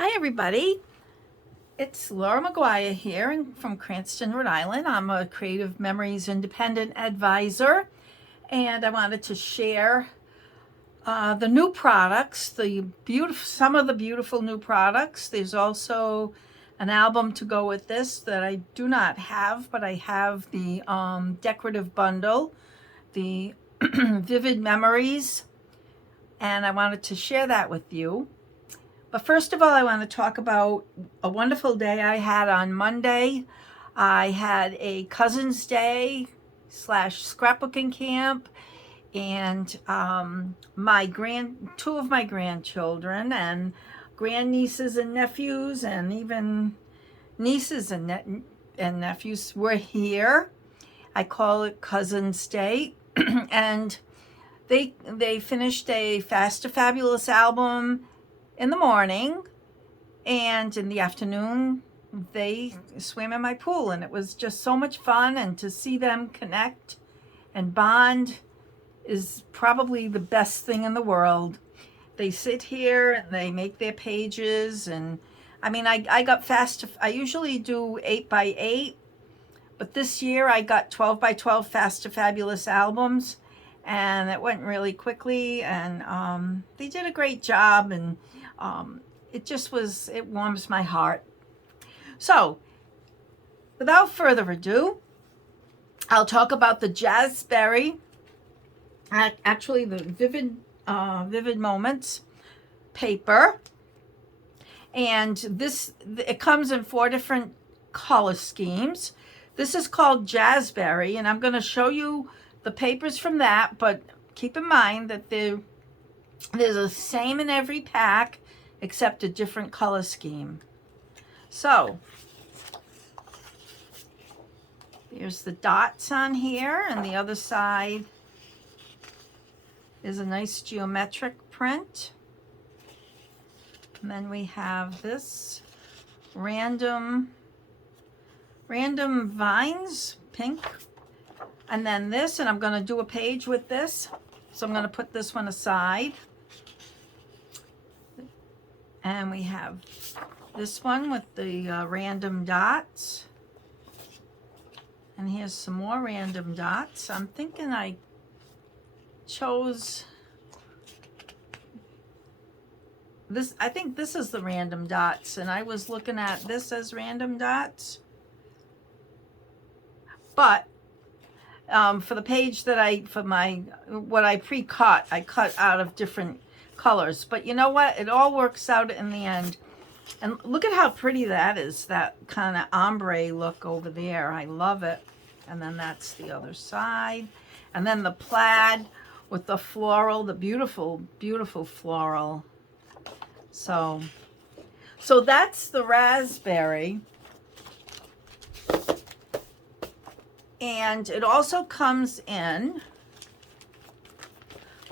Hi everybody, it's Laura McGuire here from Cranston, Rhode Island. I'm a Creative Memories Independent Advisor, and I wanted to share the new products, some of the beautiful new products. There's also an album to go with this that I do not have, but I have the decorative bundle, the Vivid Memories, and I wanted to share that with you. But first of all, I want to talk about a wonderful day I had on Monday. I had a Cousin's Day / scrapbooking camp, and two of my grandchildren and grandnieces and nephews, and even nieces and nephews were here. I call it Cousin's Day, and they finished a Fast to Fabulous album in the morning, and in the afternoon they swam in my pool, and it was just so much fun. And to see them connect and bond is probably the best thing in the world. They sit here and they make their pages, and I mean, I usually do 8x8, but this year I got 12x12 Fast to Fabulous albums, and it went really quickly, and they did a great job, and it warms my heart. So without further ado, I'll talk about the Jazzberry, actually the Vivid Moments paper. And it comes in 4 different color schemes. This is called Jazzberry, and I'm going to show you the papers from that, but keep in mind that there's the same in every pack except a different color scheme. So there's the dots on here, and the other side is a nice geometric print. And then we have this random vines, pink. And then this, and I'm going to do a page with this. So I'm going to put this one aside. And we have this one with the random dots. And here's some more random dots. I'm thinking I chose this. I think this is the random dots, and I was looking at this as random dots. But for the page what I pre-cut, I cut out of different colors. But you know what? It all works out in the end. And look at how pretty that is, that kind of ombre look over there. I love it. And then that's the other side. And then the plaid with the floral, the beautiful, beautiful floral. So that's the raspberry. And it also comes in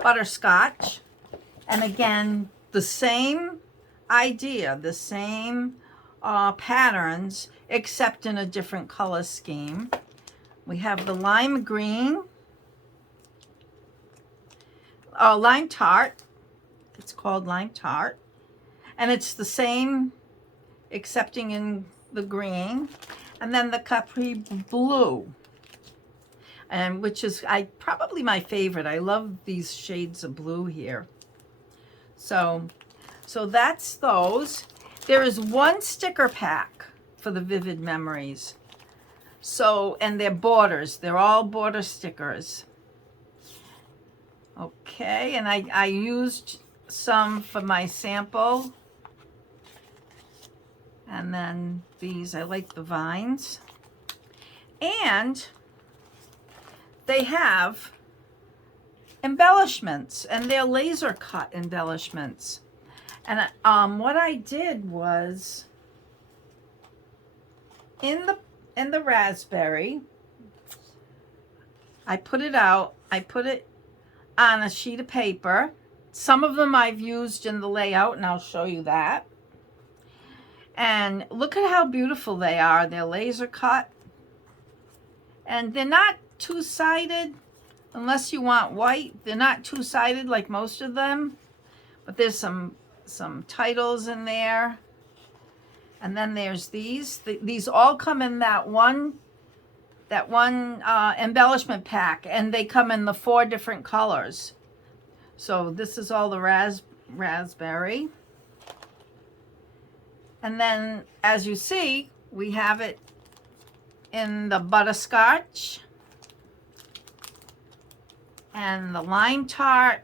butterscotch. And again, the same idea, the same patterns, except in a different color scheme. We have the lime green, lime tart. It's called lime tart. And it's the same, excepting in the green. And then the Capri Blue, and which is probably my favorite. I love these shades of blue here. So that's those. There is one sticker pack for the Vivid Memories. So, and they're borders. They're all border stickers. Okay, and I used some for my sample. And then these, I like the vines. And they have embellishments, and they're laser cut embellishments. And what I did was, in the raspberry, I put it out. I put it on a sheet of paper. Some of them I've used in the layout, and I'll show you that. And look at how beautiful they are. They're laser cut, and they're not two-sided unless you want white. They're not two-sided like most of them, but there's some titles in there. And then there's these. These all come in that one embellishment pack, and they come in the 4 different colors. So this is all the raspberry. And then, as you see, we have it in the butterscotch and the lime tart,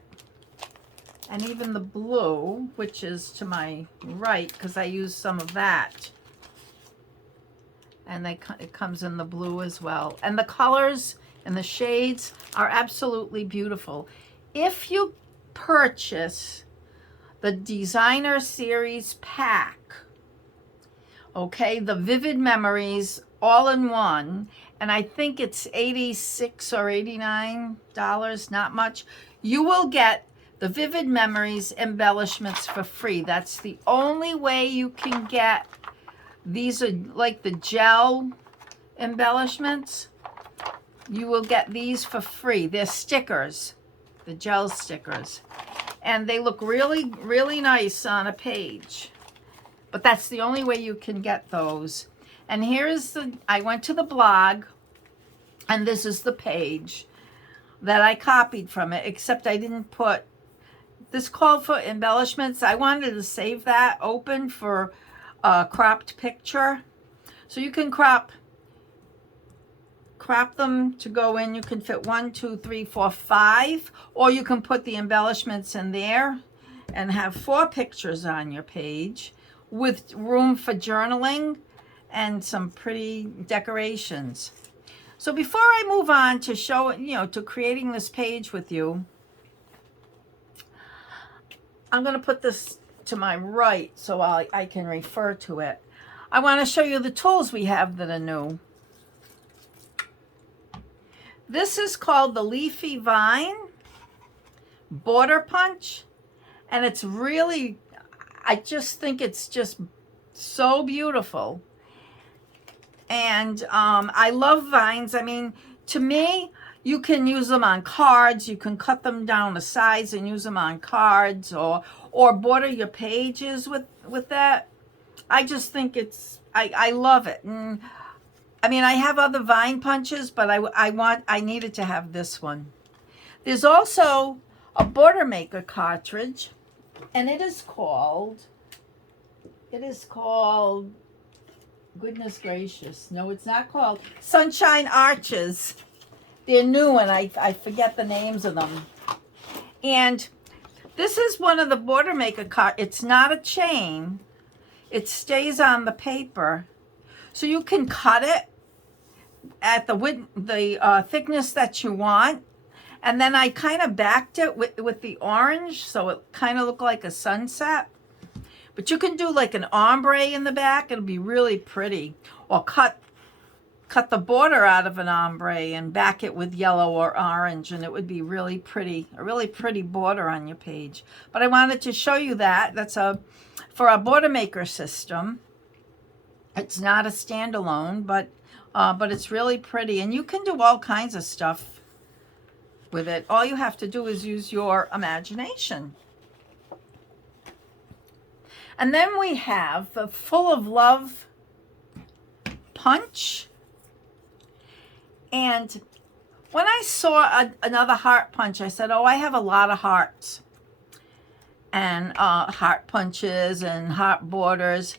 and even the blue, which is to my right because I used some of that. And it comes in the blue as well. And the colors and the shades are absolutely beautiful. If you purchase the Designer Series pack, okay, the Vivid Memories all in one, and I think it's $86 or $89, not much, you will get the Vivid Memories embellishments for free. That's the only way you can get. These are like the gel embellishments. You will get these for free. They're stickers, the gel stickers. And they look really, really nice on a page. But that's the only way you can get those. And here's I went to the blog, and this is the page that I copied from it, except I didn't put, this called for embellishments. I wanted to save that open for a cropped picture. So you can crop them to go in. You can fit 1, 2, 3, 4, 5, or you can put the embellishments in there and have 4 pictures on your page with room for journaling and some pretty decorations. So before I move on to to creating this page with you, I'm going to put this to my right so I can refer to it. I want to show you the tools we have that are new. This is called the Leafy Vine Border Punch, and it's really, I just think it's just so beautiful. And I love vines. I mean, to me, you can use them on cards. You can cut them down to size and use them on cards, or border your pages with that. I just think I love it. And I mean, I have other vine punches, but I needed to have this one. There's also a border maker cartridge, and it is called, goodness gracious, no, it's not called Sunshine Arches. They're new, and I forget the names of them. And this is one of the border maker it's not a chain. It stays on the paper. So you can cut it at the thickness that you want. And then I kind of backed it with the orange, so it kind of looked like a sunset. But you can do like an ombre in the back. It'll be really pretty. Or cut the border out of an ombre and back it with yellow or orange, and it would be really pretty, a really pretty border on your page. But I wanted to show you that. That's for a border maker system. It's not a standalone, but it's really pretty, and you can do all kinds of stuff with it. All you have to do is use your imagination. And then we have the Full of Love punch. And when I saw another heart punch, I said, oh, I have a lot of hearts and heart punches and heart borders.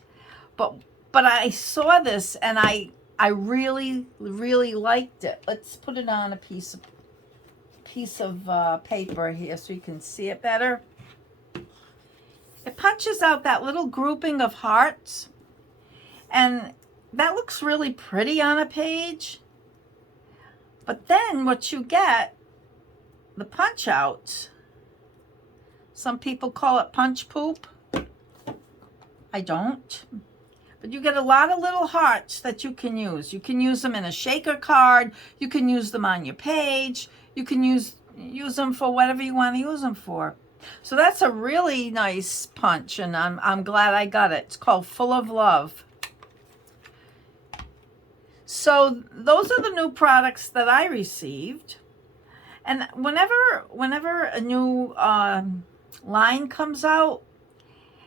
But I saw this, and I really, really liked it. Let's put it on a piece of paper here so you can see it better. It punches out that little grouping of hearts, and that looks really pretty on a page. But then what you get, the punch outs, some people call it punch poop. I don't. But you get a lot of little hearts that you can use. You can use them in a shaker card. You can use them on your page. You can use them for whatever you want to use them for. So that's a really nice punch, and I'm glad I got it. It's called Full of Love. So those are the new products that I received. And whenever a new line comes out,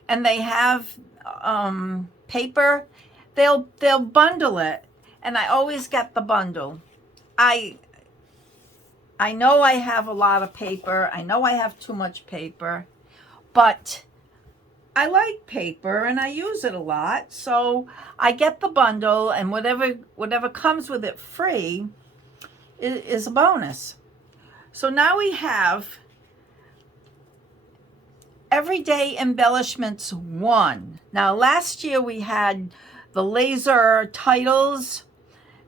and they have paper, they'll bundle it, and I always get the bundle. I know I have a lot of paper. I know I have too much paper, but I like paper and I use it a lot. So I get the bundle, and whatever comes with it free is a bonus. So now we have Everyday Embellishments 1. Now last year we had the laser titles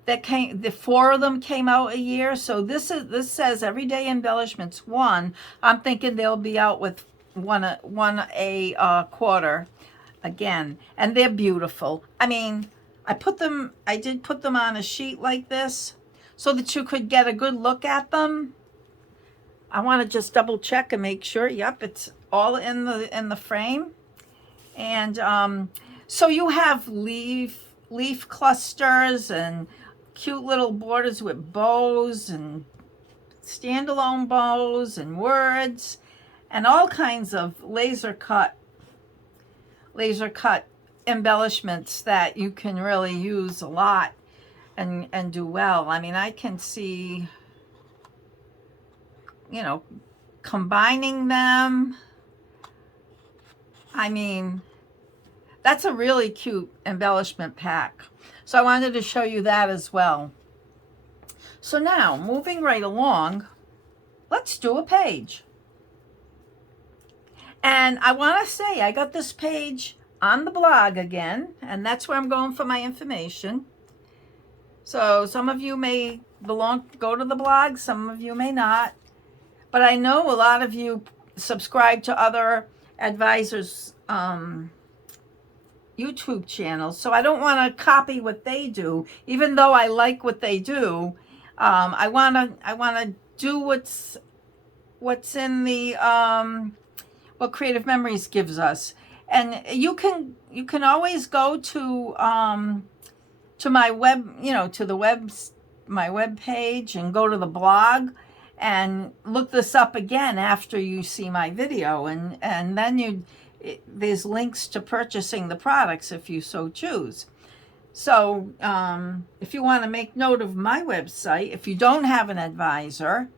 that came, the 4 of them came out a year. So this says Everyday Embellishments 1. I'm thinking they'll be out with one a quarter again, and they're beautiful. I mean, I did put them on a sheet like this so that you could get a good look at them. I want to just double check and make sure. Yep, it's all in the frame. And so you have leaf clusters and cute little borders with bows and standalone bows and words and all kinds of laser cut embellishments that you can really use a lot and do well. I mean, I can see, you know, combining them. I mean, that's a really cute embellishment pack. So I wanted to show you that as well. So now, moving right along, let's do a page. And I want to say I got this page on the blog again, and that's where I'm going for my information. So some of you may go to the blog, some of you may not. But I know a lot of you subscribe to other advisors' YouTube channels, so I don't want to copy what they do, even though I like what they do. I want to do what's in the what Creative Memories gives us. And you can always go to my web, you know, to my web page and go to the blog and look this up again after you see my video, and then there's links to purchasing the products if you so choose. So if you want to make note of my website, if you don't have an advisor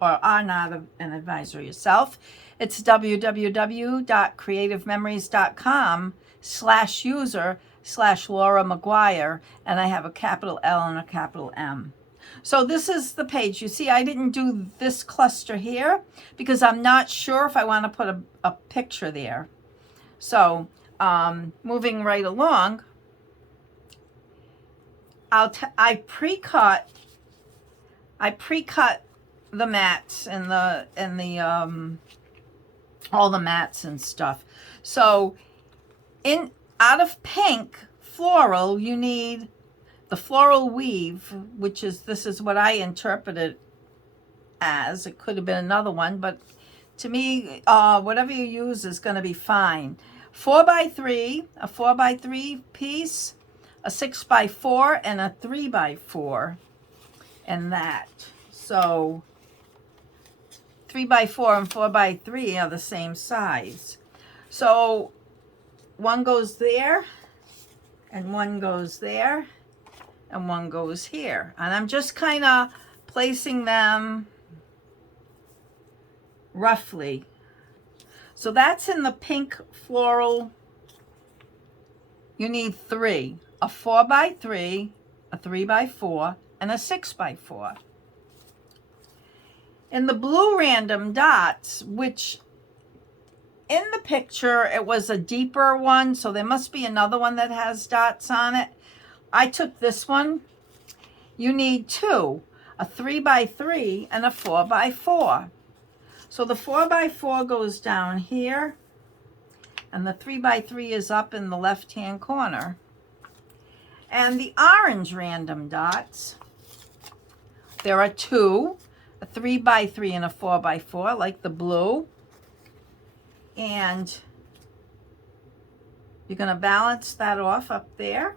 or are not an advisor yourself, it's www.creativememories.com/user/Laura McGuire, and I have a capital L and a capital M. So this is the page. You see, I didn't do this cluster here because I'm not sure if I want to put a picture there. So moving right along, I pre-cut the mats and the all the mats and stuff. So out of pink floral, you need the floral weave, which is, this is what I interpreted as. It could have been another one, but to me, whatever you use is going to be fine. 4x3, a 4x3 piece, a 6x4, and a 3x4, and that. So 3x4 and 4x3 are the same size. So one goes there, and one goes there, and one goes here. And I'm just kind of placing them roughly. So that's in the pink floral. You need 3, a 4x3, a 3x4, and a 6x4. In the blue random dots, which in the picture, it was a deeper one, so there must be another one that has dots on it. I took this one. You need 2, a 3x3 and a 4x4. So the 4x4 goes down here, and the 3x3 is up in the left-hand corner. And the orange random dots, there are 2, a 3x3 and a 4x4, like the blue. And you're going to balance that off up there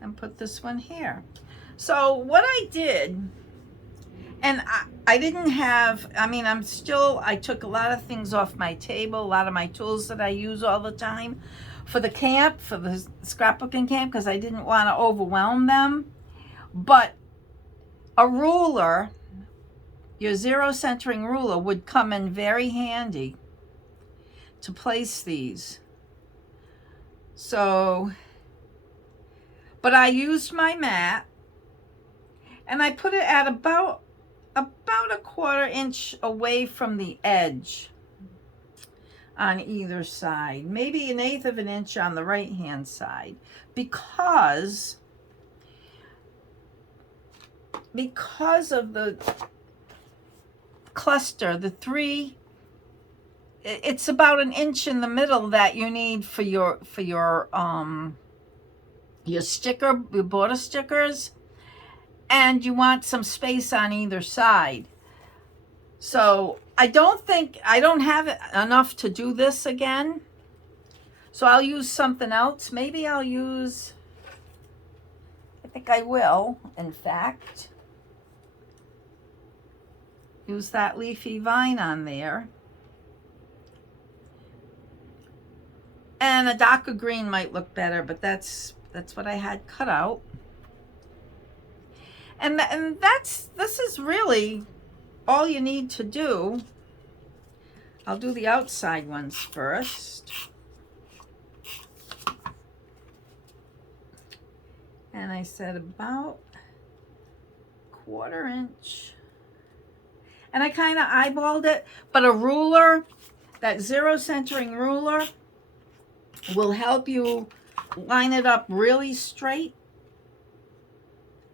and put this one here. So what I did, and I didn't have, I mean, I took a lot of things off my table, a lot of my tools that I use all the time. for the camp, for the scrapbooking camp, because I didn't want to overwhelm them. But a ruler, your zero centering ruler, would come in very handy to place these. So, but I used my mat and I put it at about a 1/4 inch away from the edge on either side, maybe 1/8 of an inch on the right hand side, because of the cluster, the three, it's about 1 inch in the middle that you need for your sticker, your border stickers, and you want some space on either side. So I don't have enough to do this again. So I'll use something else. Maybe I think I will, in fact, use that leafy vine on there. And a darker green might look better, but that's what I had cut out. And this is really all you need to do. I'll do the outside ones first. And I said about 1/4 inch. And I kind of eyeballed it, but a ruler, that zero centering ruler, will help you line it up really straight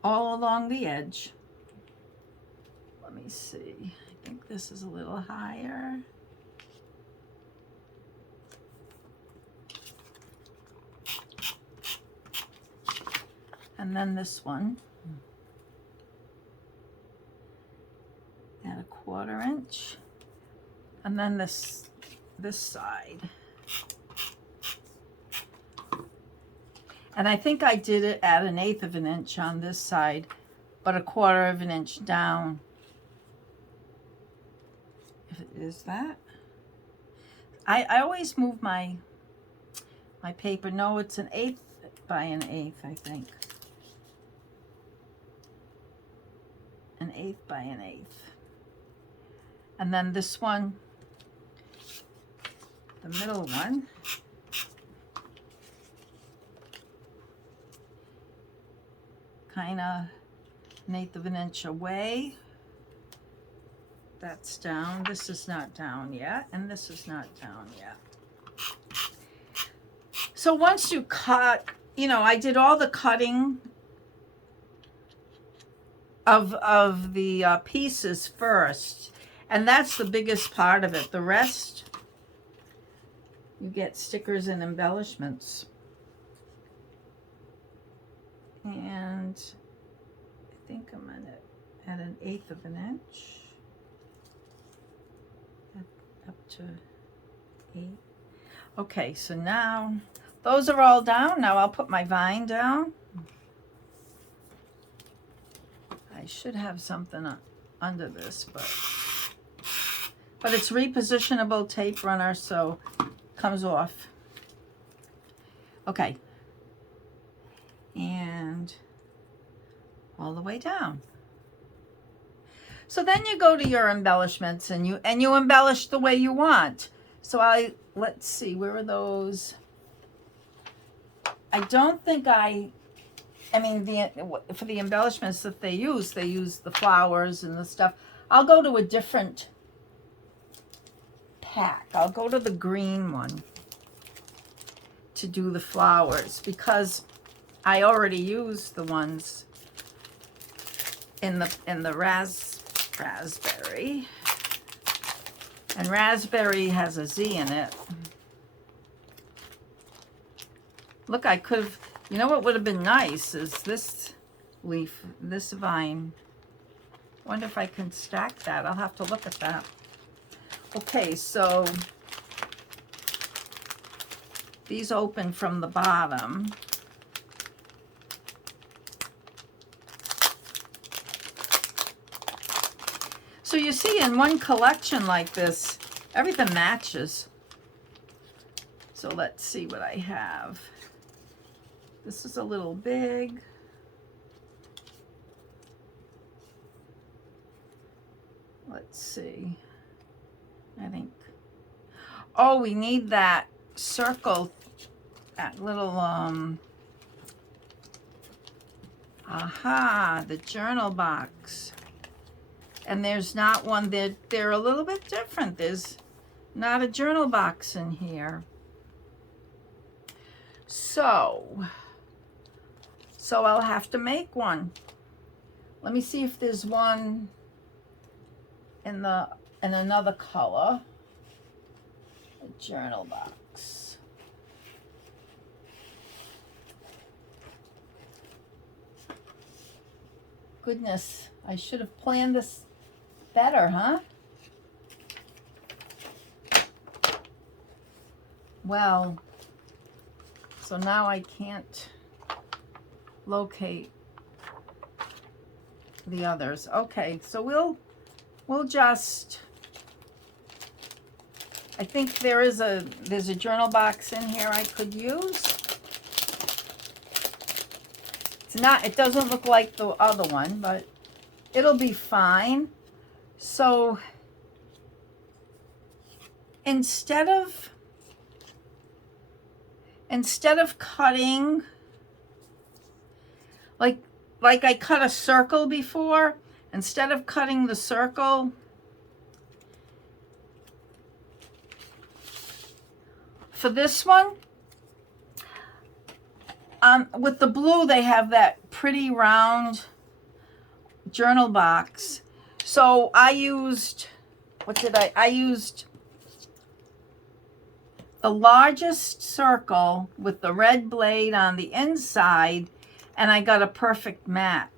all along the edge. Let me see. I think this is a little higher. And then this one at 1/4 inch. And then this side. And I think I did it at 1/8 of an inch on this side, but 1/4 of an inch down. If it is that. I always move my paper. No, it's 1/8 by 1/8, I think. 1/8 by 1/8. And then this one, the middle one, kind of 1/8 of an inch away. That's down. This is not down yet, and this is not down yet. So once you cut, I did all the cutting of the pieces first, and that's the biggest part of it. The rest, you get stickers and embellishments. And I think I'm at 1/8 of an inch, up to 8. Okay, so now those are all down. Now I'll put my vine down. I should have something under this, but it's repositionable tape runner, so it comes off. Okay. And all the way down. So then you go to your embellishments and you embellish the way you want. So let's see, where are those? I don't think for the embellishments that they use the flowers and the stuff. I'll go to a different pack. I'll go to the green one to do the flowers, because I already used the ones in the raspberry, and raspberry has a Z in it. Look, I could have, what would have been nice is this leaf, this vine. Wonder if I can stack that. I'll have to look at that. Okay, so these open from the bottom. So you see, in one collection like this, everything matches. So let's see what I have. This is a little big. Let's see. I think, oh, we need that circle, that little, aha, the journal box. And there's not one, they're a little bit different. There's not a journal box in here. So I'll have to make one. Let me see if there's one in another color. A journal box. Goodness, I should have planned this better, huh? Well, so now I can't locate the others. Okay, so we'll just, I think there's a journal box in here I could use. It's not, it doesn't look like the other one, but it'll be fine. So instead of cutting, like I cut a circle before, instead of cutting the circle, for this one, with the blue, they have that pretty round journal box. So I used, I used the largest circle with the red blade on the inside, and I got a perfect mat.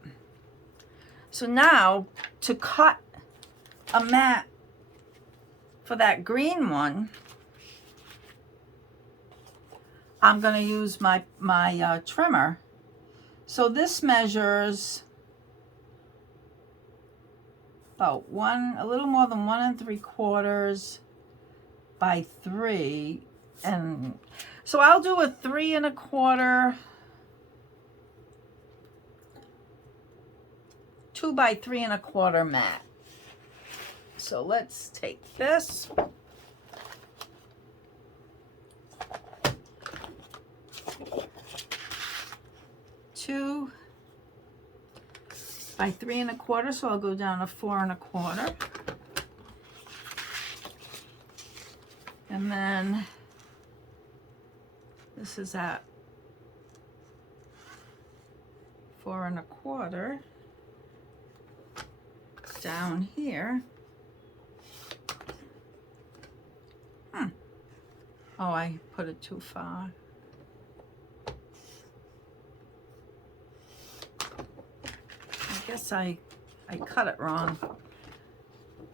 So now to cut a mat for that green one, I'm going to use my trimmer. So this measures about a little more than 1 3/4 by 3, and so I'll do a 3 1/4, 2 by 3 1/4 mat. So let's take this. Two by 3 1/4, so I'll go down to 4 1/4. And then this is at 4 1/4 down here. Oh, I put it too far. I guess I cut it wrong.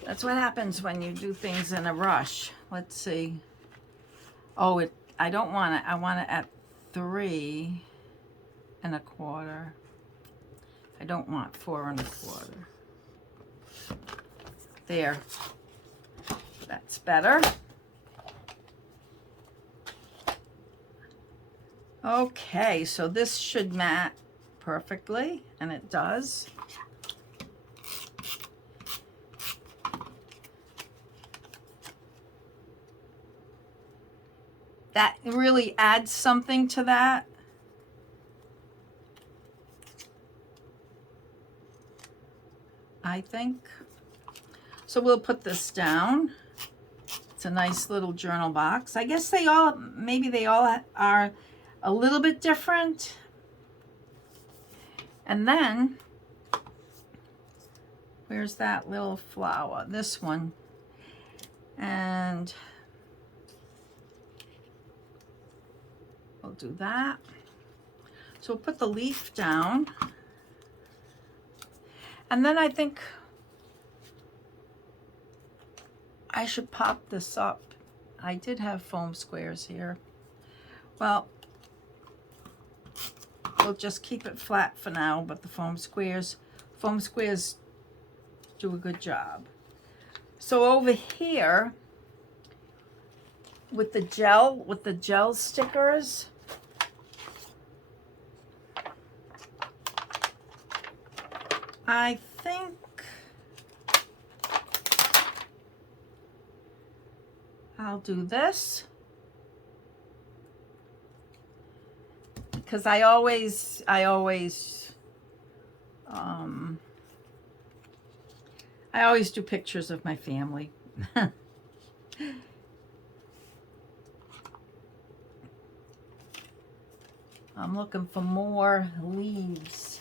That's what happens when you do things in a rush. Let's see. Oh, I don't want it. I want it at 3 1/4. I don't want 4 1/4. There. That's better. Okay, so this should mat perfectly, and it does. That really adds something to that. I think. So we'll put this down. It's a nice little journal box. I guess maybe they all are a little bit different. And then, where's that little flower? This one. And we'll do that. So we'll put the leaf down. And then I think I should pop this up. I did have foam squares here. Well, we'll just keep it flat for now, but the foam squares do a good job. So over here, with the gel stickers. I think I'll do this because I always do pictures of my family. I'm looking for more leaves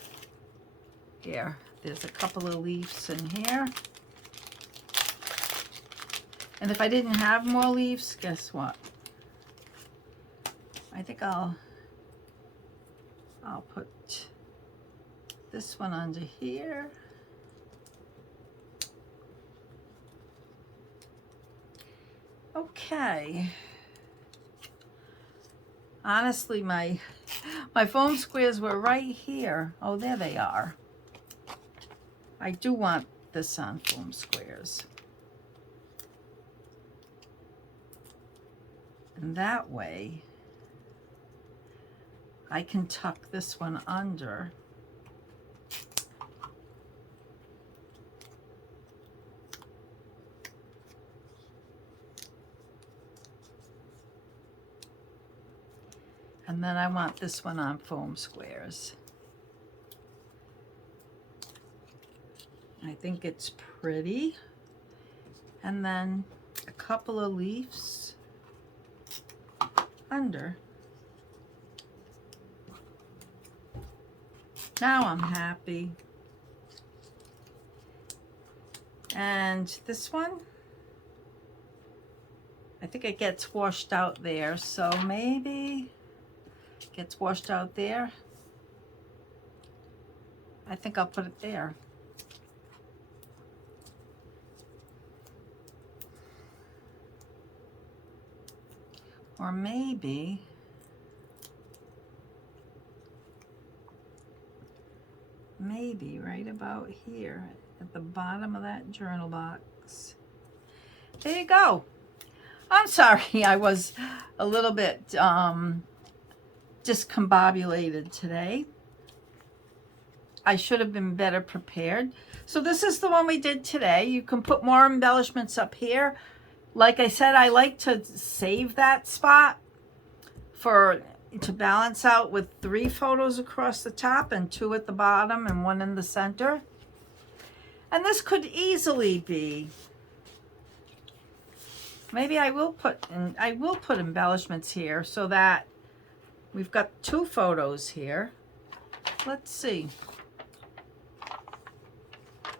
here. There's a couple of leaves in here. And if I didn't have more leaves, guess what? I think I'll put this one under here. Okay. Honestly, my foam squares were right here. Oh, there they are. I do want this on foam squares. And that way, I can tuck this one under. And then I want this one on foam squares. I think it's pretty. And then a couple of leaves under. Now I'm happy. And this one, I think it gets washed out there, so maybe it gets washed out there. I think I'll put it there. Or maybe right about here at the bottom of that journal box. There you go. I'm sorry, I was a little bit discombobulated today. I should have been better prepared. So this is the one we did today. You can put more embellishments up here. Like I said, I like to save that spot to balance out with 3 photos across the top and 2 at the bottom and 1 in the center. And this could easily be, maybe I will put embellishments here so that we've got 2 photos here. Let's see.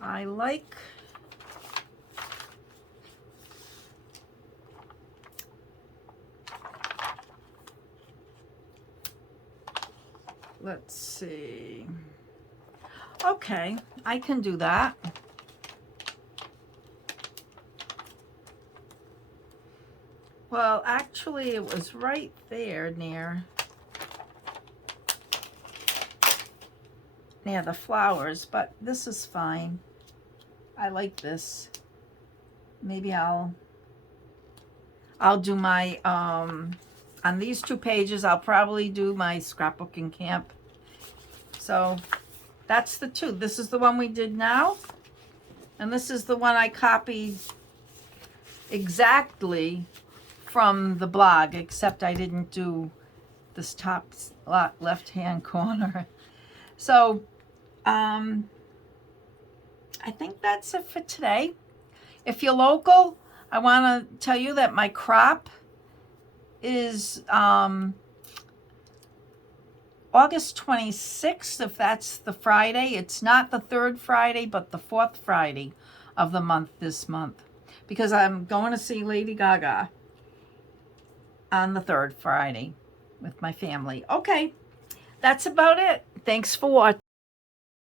I like, let's see. Okay, I can do that. Well, actually, it was right there near the flowers, but this is fine. I like this. Maybe I'll do my on these 2 pages, I'll probably do my scrapbooking camp. So that's the 2. This is the one we did now, and this is the one I copied exactly from the blog, except I didn't do this top left hand corner. So I think that's it for today. If you're local, I want to tell you that my crop is August 26th, if that's the Friday. It's not the 3rd Friday, but the 4th Friday of the month this month, because I'm going to see Lady Gaga on the 3rd Friday with my family. Okay, that's about it. Thanks for watching.